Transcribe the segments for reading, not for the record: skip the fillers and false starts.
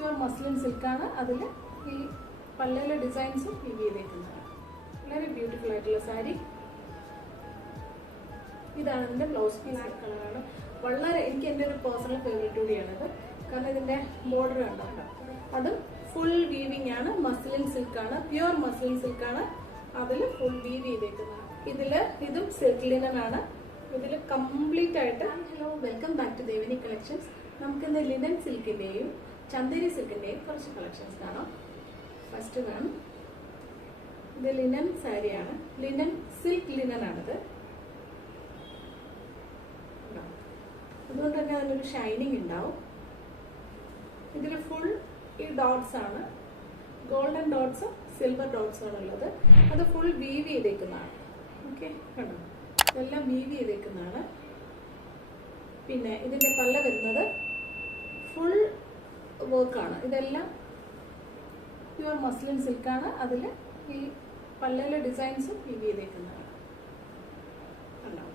Pure muslin സിൽക്കാണ്. അതിൽ ഈ പല്ലയിലെ ഡിസൈൻസും വീവ് ചെയ്തേക്കുന്നതാണ്. വളരെ ബ്യൂട്ടിഫുൾ ആയിട്ടുള്ള സാരി. ഇതാണ് ഇതിൻ്റെ ബ്ലൗസ് പീസ്. കളറാണ് വളരെ എനിക്ക് എൻ്റെ ഒരു പേഴ്സണൽ ഫേവറേറ്റ് കൂടിയാണിത്. കാരണം ഇതിൻ്റെ ബോർഡർ കണ്ടോ, അതും ഫുൾ വീവിങ് ആണ്. മസ്ലിൻ സിൽക്കാണ്, പ്യുവർ മസ്ലിൻ സിൽക്കാണ്. അതിൽ ഫുൾ വീവ് ചെയ്തേക്കുന്നതാണ്. ഇതും സിൽക്ക് ലിനൻ ആണ്. ഇതിൽ കംപ്ലീറ്റ് ആയിട്ട്. Hello, welcome back to Devani collections. നമുക്കിന്ന് ലിനൻ സിൽക്കിൻ്റെയും ചന്ദേരി സിൽക്കിൻ്റെയും കുറച്ച് കളക്ഷൻസ് കാണാം. ഫസ്റ്റ് വൺ, ഇത് ലിനൻ സാരിയാണ്. ലിനൻ സിൽക്ക് ലിനൻ ആണിത്. അതുകൊണ്ട് തന്നെ അതിനൊരു ഷൈനിങ് ഉണ്ടാവും. ഇതിൽ ഫുൾ ഈ ഡോട്ട്സ് ആണ്, ഗോൾഡൻ ഡോട്ട്സും സിൽവർ ഡോട്ട്സും ആണുള്ളത്. അത് ഫുൾ വീവ് ചെയ്തേക്കുന്നതാണ്. ഓക്കെ, കണ്ടോ, ഇതെല്ലാം വീവ് ചെയ്തേക്കുന്നതാണ്. പിന്നെ ഇതിൻ്റെ പല്ല വരുന്നത് ഫുൾ വർക്കാണ്. ഇതെല്ലാം പ്യുവർ മസ്ലിൻ സിൽക്കാണ്. അതിൽ ഈ പല്ലയിലെ ഡിസൈൻസും വീവ് ചെയ്തേക്കുന്നതാണ്. കണ്ടോ,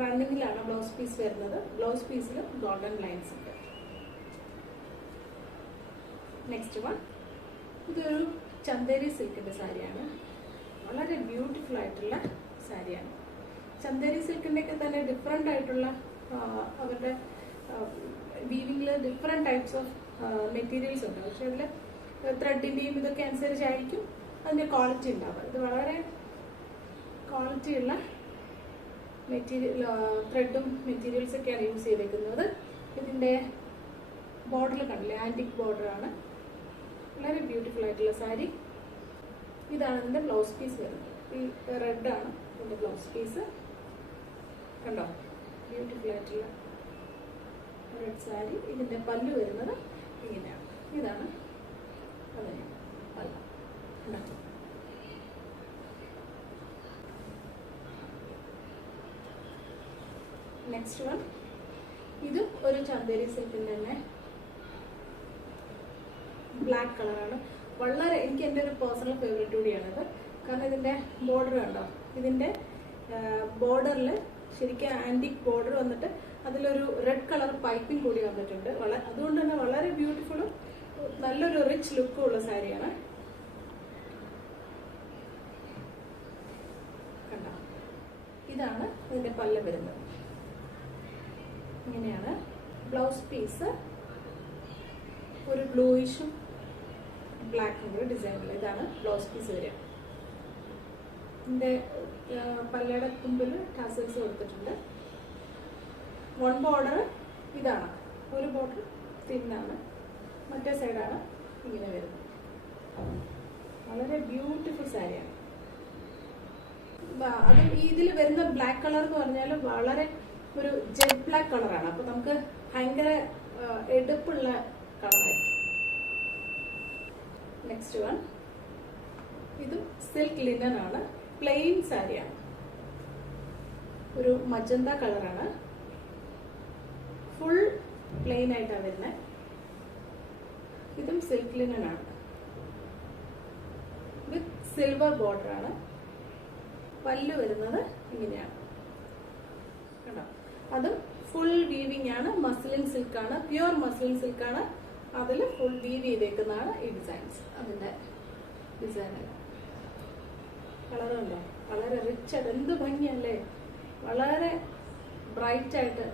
റണ്ണിങ്ങിലാണ് ബ്ലൗസ് പീസ് വരുന്നത്. ബ്ലൗസ് പീസിൽ ഗോൾഡൻ ലൈൻസ് ഉണ്ട്. നെക്സ്റ്റ് വൺ, ഇതൊരു ചന്ദേരി സിൽക്കിൻ്റെ സാരിയാണ്. വളരെ ബ്യൂട്ടിഫുൾ ആയിട്ടുള്ള സാരിയാണ്. ചന്ദേരി സിൽക്കിൻ്റെയൊക്കെ തന്നെ ഡിഫറെൻ്റ് ആയിട്ടുള്ള അവരുടെ വീവിങ്ങിൽ ഡിഫറെൻറ്റ് ടൈപ്സ് ഓഫ് മെറ്റീരിയൽസ് ഉണ്ട്. പക്ഷെ അതിൽ ത്രെഡിൻ്റെയും ഇതൊക്കെ അനുസരിച്ചായിരിക്കും അതിൻ്റെ ക്വാളിറ്റി ഉണ്ടാവുക. ഇത് വളരെ ക്വാളിറ്റിയുള്ള മെറ്റീരിയൽ, ത്രെഡും മെറ്റീരിയൽസൊക്കെയാണ് യൂസ് ചെയ്തേക്കുന്നത്. ഇതിൻ്റെ ബോർഡറിൽ കണ്ടില്ലേ, ആൻറ്റിക് ബോർഡറാണ്. വളരെ ബ്യൂട്ടിഫുൾ ആയിട്ടുള്ള സാരി. ഇതാണ് ഇതിൻ്റെ ബ്ലൗസ് പീസ് വരുന്നത്. ഈ റെഡാണ് ഇതിൻ്റെ ബ്ലൗസ് പീസ്. കണ്ടോ, ബ്യൂട്ടിഫുൾ ആയിട്ടുള്ള റെഡ് സാരി. ഇതിൻ്റെ പല്ലു വരുന്നത് ഇങ്ങനെയാണ്. ഇതാണ് അതിന് പല്ല. കണ്ടോ, നെക്സ്റ്റ് വൺ, ഇതും ഒരു ചന്ദേരി സിൽക്കിൻ്റെ തന്നെ ബ്ലാക്ക് കളറാണ്. വളരെ എനിക്ക് എൻ്റെ ഒരു പേഴ്സണൽ ഫേവറേറ്റ് കൂടിയാണിത്. കാരണം ഇതിൻ്റെ ബോർഡർ കണ്ടോ, ഇതിൻ്റെ ബോർഡറിൽ ശരിക്കും ആൻറ്റിക് ബോർഡർ വന്നിട്ട് അതിലൊരു റെഡ് കളർ പൈപ്പിംഗ് കൂടി വന്നിട്ടുണ്ട്. അതുകൊണ്ട് തന്നെ വളരെ ബ്യൂട്ടിഫുള്ളും നല്ലൊരു റിച്ച് ലുക്കും ഉള്ള സാരിയാണ്. കണ്ടോ, ഇതാണ് ഇതിൻ്റെ പല്ല വരുന്നത്. ഇങ്ങനെയാണ് ബ്ലൗസ് പീസ്. ഒരു ബ്ലൂയിഷും ബ്ലാക്കും കൂടി ഡിസൈനിൽ. ഇതാണ് ബ്ലൗസ് പീസ് വരിക. ഇതിൻ്റെ പല്ലയുടെ തുമ്പിൽ ടാസൽസ് കൊടുത്തിട്ടുണ്ട്. വൺ ബോർഡർ ഇതാണ്, ഒരു ബോർഡർ തിന്നാണ്, മറ്റേ സൈഡാണ് ഇങ്ങനെ വരുന്നത്. വളരെ ബ്യൂട്ടിഫുൾ സാരിയാണ്. അതും ഇതിൽ വരുന്ന ബ്ലാക്ക് കളർ എന്ന് പറഞ്ഞാൽ വളരെ ഒരു ജെറ്റ് ബ്ലാക്ക് കളറാണ്. അപ്പോൾ നമുക്ക് ഭയങ്കര എടുപ്പുള്ള കളറായിരിക്കും. നെക്സ്റ്റ് വൺ, ഇതും സിൽക്ക് ലിനൻ ആണ്. പ്ലെയിൻ സാരിയാണ്. ഒരു മജന്ത കളറാണ്. ഫുൾ പ്ലെയിൻ ആയിട്ടാണ് വരുന്നത്. ഇതും സിൽക്ക് ലിനൻ ആണ് വിത്ത് സിൽവർ ബോർഡർ ആണ്. പല്ലു വരുന്നത് ഇങ്ങനെയാണ്. കണ്ടോ, അതും ഫുൾ വീവിങ് ആണ്. മസ്ലിൻ സിൽക്കാണ്, പ്യുവർ മസ്ലിൻ സിൽക്കാണ്. അതിൽ ഫുൾ വീവ് ചെയ്തേക്കുന്നതാണ് ഈ ഡിസൈൻസ്. അതിൻ്റെ ഡിസൈൻ കളറുണ്ടോ, വളരെ റിച്ച് ആയിട്ട്, എന്ത് ഭംഗിയല്ലേ, വളരെ ബ്രൈറ്റ് ആയിട്ട്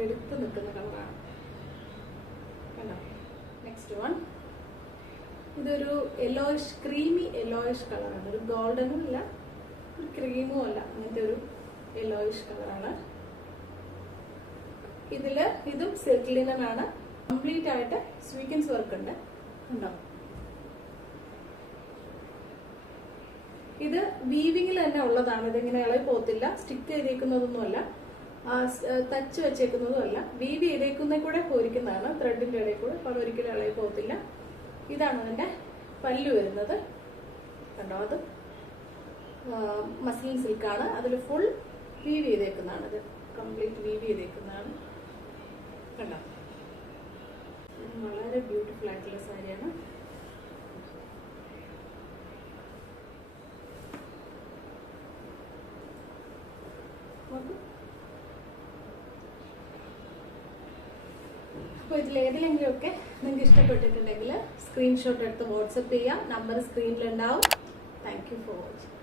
എടുത്ത് നിൽക്കുന്ന കളറാണ്. കണ്ടോ, നെക്സ്റ്റ് വൺ, ഇതൊരു യെല്ലോയിഷ്, ക്രീമി യെല്ലോയിഷ് കളറാണ്. ഒരു ഗോൾഡനും അല്ല, ഒരു ക്രീമും അല്ല, അങ്ങനത്തെ ഒരു യെല്ലോയിഷ് കളറാണ്. ഇതും സിൽക്ക് ലിനൻ ആണ്. കംപ്ലീറ്റ് ആയിട്ട് സ്വീക്കൻസ് വർക്ക് ഉണ്ട്. ഉണ്ടോ, ഇത് വീവിങ്ങിൽ തന്നെ ഉള്ളതാണ്. ഇതിങ്ങനെ ഇളകി പോകത്തില്ല. സ്റ്റിക്ക് ചെയ്തേക്കുന്നതൊന്നുമല്ല, തച്ച് വെച്ചേക്കുന്നതുമല്ല. വീവ് ചെയ്തേക്കുന്ന കൂടെ പോയിരിക്കുന്നതാണ് ത്രെഡിന്റെ ഇടയിൽ കൂടെ. അപ്പോൾ അതൊരിക്കലും ഇളകി പോകത്തില്ല. ഇതാണ് അതിൻ്റെ പല്ലു വരുന്നത്. കണ്ടോ, അത് മസ്ലിൻ സിൽക്കാണ്. അതിൽ ഫുൾ വീവ് ചെയ്തേക്കുന്നതാണ്. ഇത് കംപ്ലീറ്റ് വീവ് ചെയ്തേക്കുന്നതാണ്. കണ്ടോ, വളരെ ബ്യൂട്ടിഫുൾ ആയിട്ടുള്ള സാരിയാണ്. അപ്പോൾ ഇതിൽ ഏതിലെങ്കിലുമൊക്കെ നിങ്ങൾക്ക് ഇഷ്ടപ്പെട്ടിട്ടുണ്ടെങ്കിൽ സ്ക്രീൻഷോട്ട് എടുത്ത് വാട്സപ്പ് ചെയ്യാം. നമ്പർ സ്ക്രീനിലുണ്ടാവും. Thank you for watching.